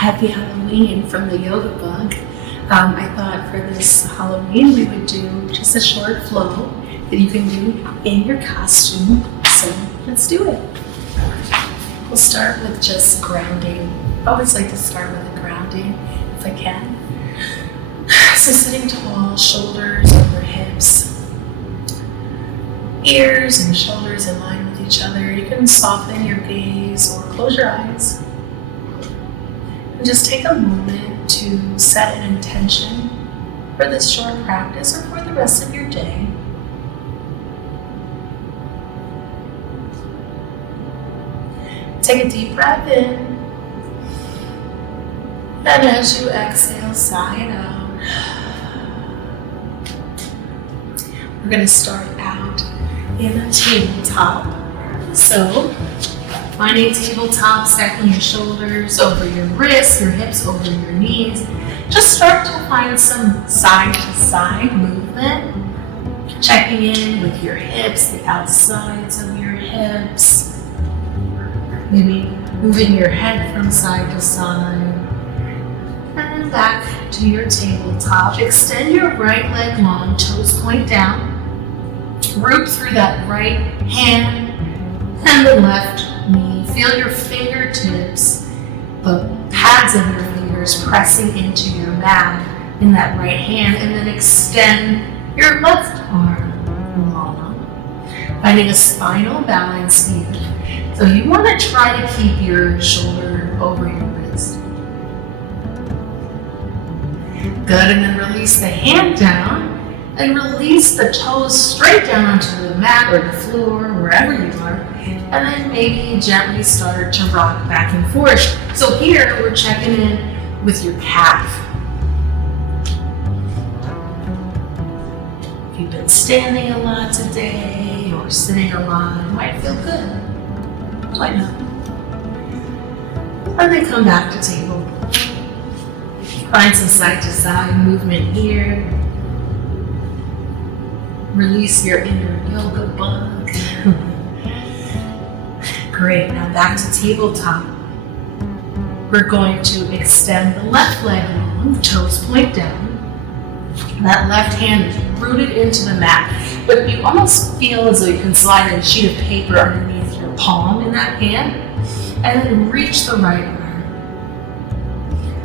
Happy Halloween from the yoga bug. I thought for this Halloween we would do just a short flow that you can do in your costume. So let's do it. We'll start with just grounding. I always like to start with the grounding if I can. So sitting tall, shoulders over hips, ears and shoulders in line with each other. You can soften your gaze or close your eyes. And just take a moment to set an intention for this short practice or for the rest of your day. Take a deep breath in. And as you exhale, sigh it out. We're going to start out in a tabletop. So, finding tabletop, stacking your shoulders over your wrists, your hips over your knees. Just start to find some side-to-side movement. Checking in with your hips, the outsides of your hips. Maybe moving your head from side to side. And back to your tabletop. Extend your right leg long, toes point down. Root through that right hand and the left knee. Feel your fingertips, the pads of your fingers pressing into your mat in that right hand, and then extend your left arm long, finding a spinal balance here. So you want to try to keep your shoulder over your wrist. Good, and then release the hand down and release the toes straight down onto the mat or the floor, wherever you are. And then maybe gently start to rock back and forth. So here we're checking in with your calf. If you've been standing a lot today or sitting a lot, it might feel good. Why not? And then come back to table. Find some side to side movement here. Release your inner yoga bug. Great, now back to tabletop. We're going to extend the left leg long, toes point down. That left hand is rooted into the mat, but you almost feel as though you can slide a sheet of paper underneath your palm in that hand, and then reach the right arm.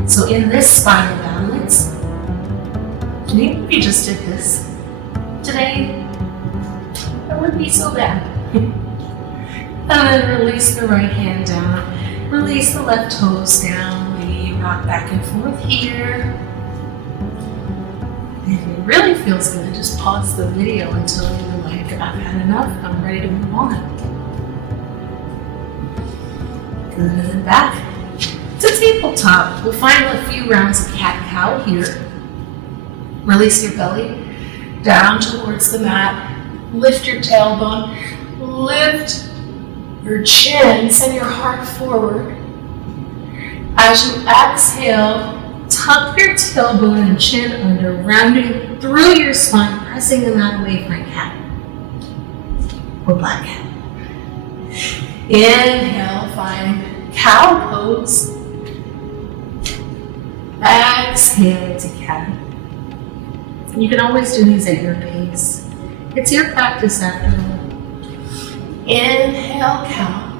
So in this spinal balance, maybe if you just did this today, that wouldn't be so bad. And then release the right hand down. Release the left toes down. Maybe rock back and forth here. If it really feels good, just pause the video until you're like, I've had enough, I'm ready to move on. Good, and then back to tabletop. We'll find a few rounds of cat-cow here. Release your belly down towards the mat. Lift your tailbone. Lift your chin, send your heart forward. As you exhale, tuck your tailbone and chin under, rounding through your spine, pressing the mat away from cat or black cat. Inhale, find cow pose. Exhale to cat. You can always do these at your pace. It's your practice after all. Inhale, cow.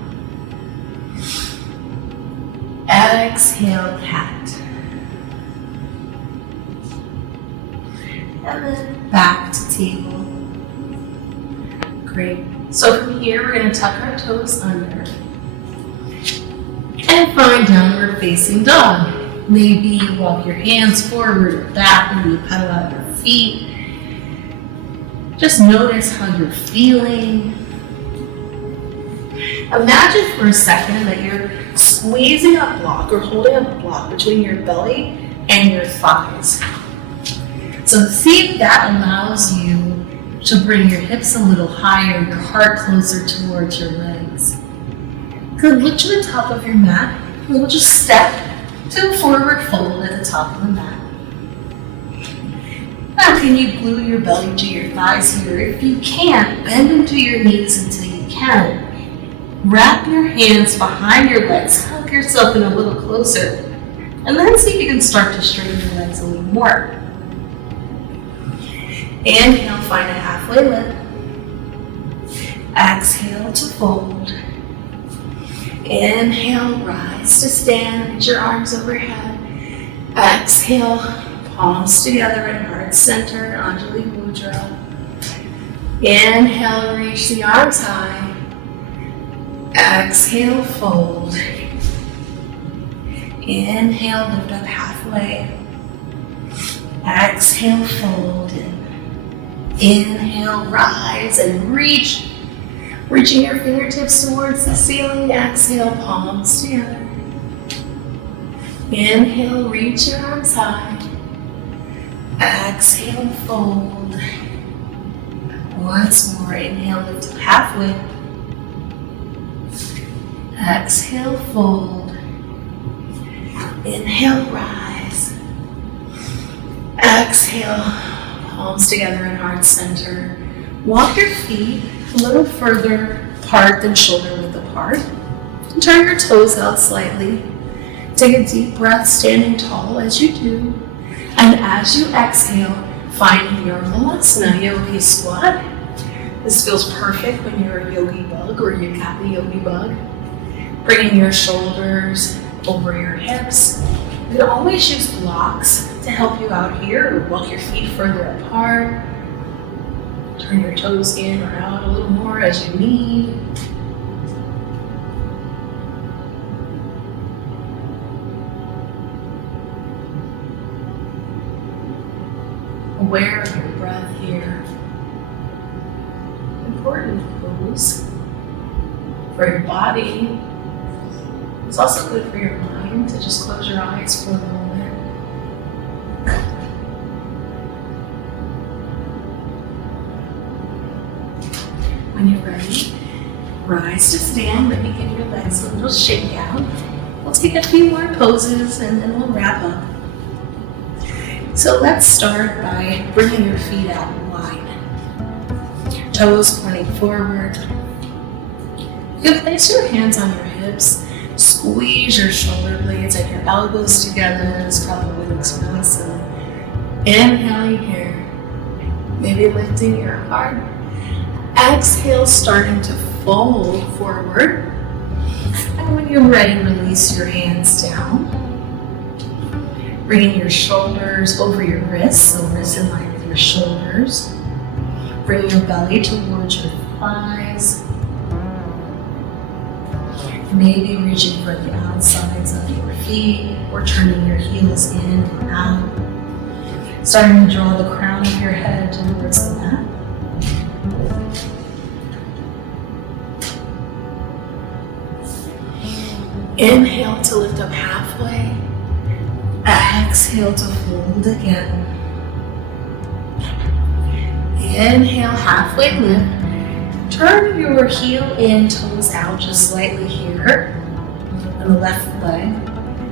Exhale, cat. And then back to table. Great. So from here, we're going to tuck our toes under and find downward facing dog. Maybe you walk your hands forward or back and you pedal out your feet. Just notice how you're feeling. Imagine for a second that you're squeezing a block or holding a block between your belly and your thighs. So see if that allows you to bring your hips a little higher, your heart closer towards your legs. Good, look to the top of your mat, and we'll just step to a forward fold at the top of the mat. Now can you glue your belly to your thighs here? If you can't, bend into your knees until you can. Wrap your hands behind your legs, hug yourself in a little closer. And then see if you can start to straighten your legs a little more. Inhale, find a halfway lift. Exhale to fold. Inhale, rise to stand, reach your arms overhead. Exhale, palms together at heart center, Anjali Mudra. Inhale, reach the arms high. Exhale, fold. Inhale, lift up halfway. Exhale, fold. Inhale, rise and reach. Reaching your fingertips towards the ceiling. Exhale, palms together. Inhale, reach your arms high. Exhale, fold. Once more, inhale, lift up halfway. Exhale, fold. Inhale, rise. Exhale, palms together in heart center. Walk your feet a little further apart than shoulder width apart. And turn your toes out slightly. Take a deep breath, standing tall as you do. And as you exhale, find your Halasana Yogi squat. This feels perfect when you're a yogi bug or you got the yogi bug. Bringing your shoulders over your hips. You can always use blocks to help you out here, or walk your feet further apart. Turn your toes in or out a little more as you need. Aware of your breath here. Important pose for your body. It's also good for your mind to just close your eyes for a moment. When you're ready, rise to stand, maybe give your legs a little shake out. We'll take a few more poses and then we'll wrap up. So let's start by bringing your feet out wide. Toes pointing forward. You can place your hands on your hips. Squeeze your shoulder blades and your elbows together. This probably looks really silly. Inhaling here. Maybe lifting your heart. Exhale, starting to fold forward. And when you're ready, release your hands down. Bringing your shoulders over your wrists, so wrists in line with your shoulders. Bring your belly towards your thighs. Maybe reaching for the outsides of your feet or turning your heels in and out. Starting to draw the crown of your head towards the mat. Inhale to lift up halfway. Exhale to fold again. Inhale, halfway lift. Turn your heel in, toes out just slightly here on the left leg.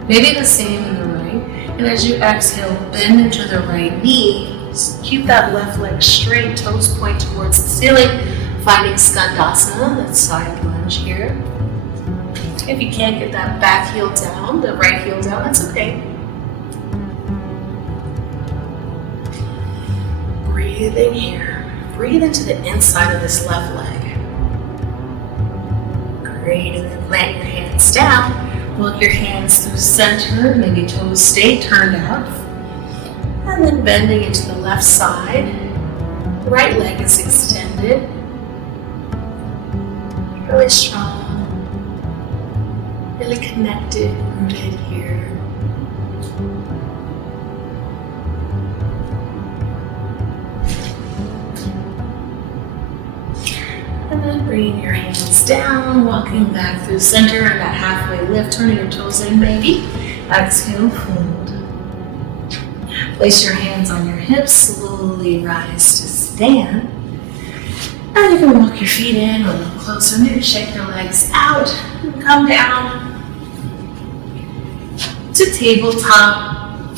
Maybe the same in the right. And as you exhale, bend into the right knee. Keep that left leg straight, toes point towards the ceiling. Finding Skandasana, that side lunge here. If you can't get that back heel down, the right heel down, that's okay. Breathing here. Breathe into the inside of this left leg. Great, and then plant your hands down. Walk your hands through center, maybe toes stay turned out. And then bending into the left side. The right leg is extended. Really strong. Really connected, rooted here. And then bringing your hands down, walking back through center and that halfway lift, turning your toes in maybe. Exhale, fold. Place your hands on your hips, slowly rise to stand. And you can walk your feet in a little closer, maybe shake your legs out and come down to tabletop.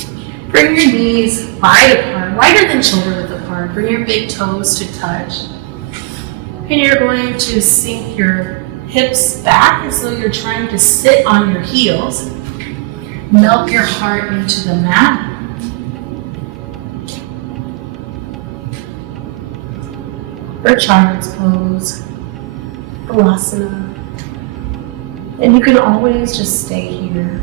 Bring your knees wide apart, wider than shoulder width apart. Bring your big toes to touch. And you're going to sink your hips back as though you're trying to sit on your heels. Melt your heart into the mat. For child's pose, Balasana. And you can always just stay here.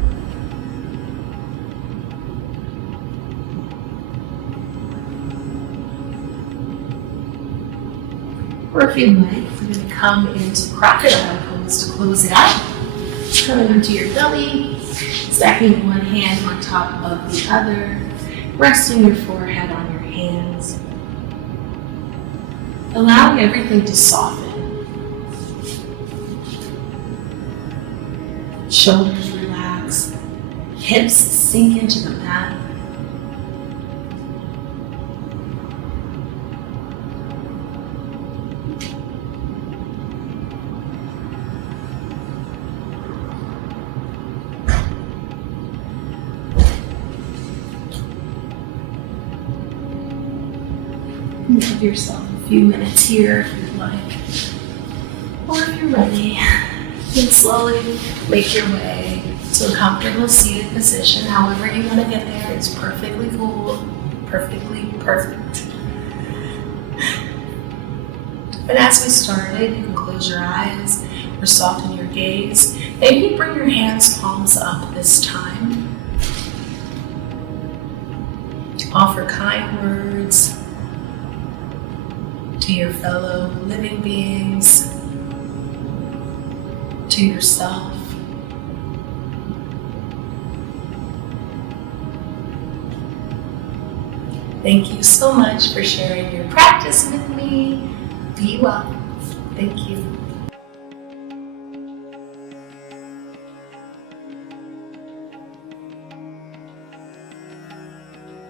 Or if you'd like, we're going to come into crocodile pose to close it out. Coming into your belly, stacking one hand on top of the other, resting your forehead on your hands. Allowing everything to soften. Shoulders relax, hips sink into the mat. Give yourself a few minutes here if you'd like. Or if you're ready, then slowly make your way to a comfortable seated position. However you want to get there, it's perfectly cool, perfectly perfect. And as we started, you can close your eyes or soften your gaze. Maybe bring your hands palms up this time. Offer kind words to your fellow living beings, to yourself. Thank you so much for sharing your practice with me. Be well. Thank you.